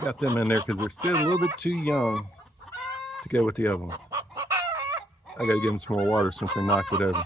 Got them in there because they're still a little bit too young to go with the other one. I gotta give them some more water since they knocked it over.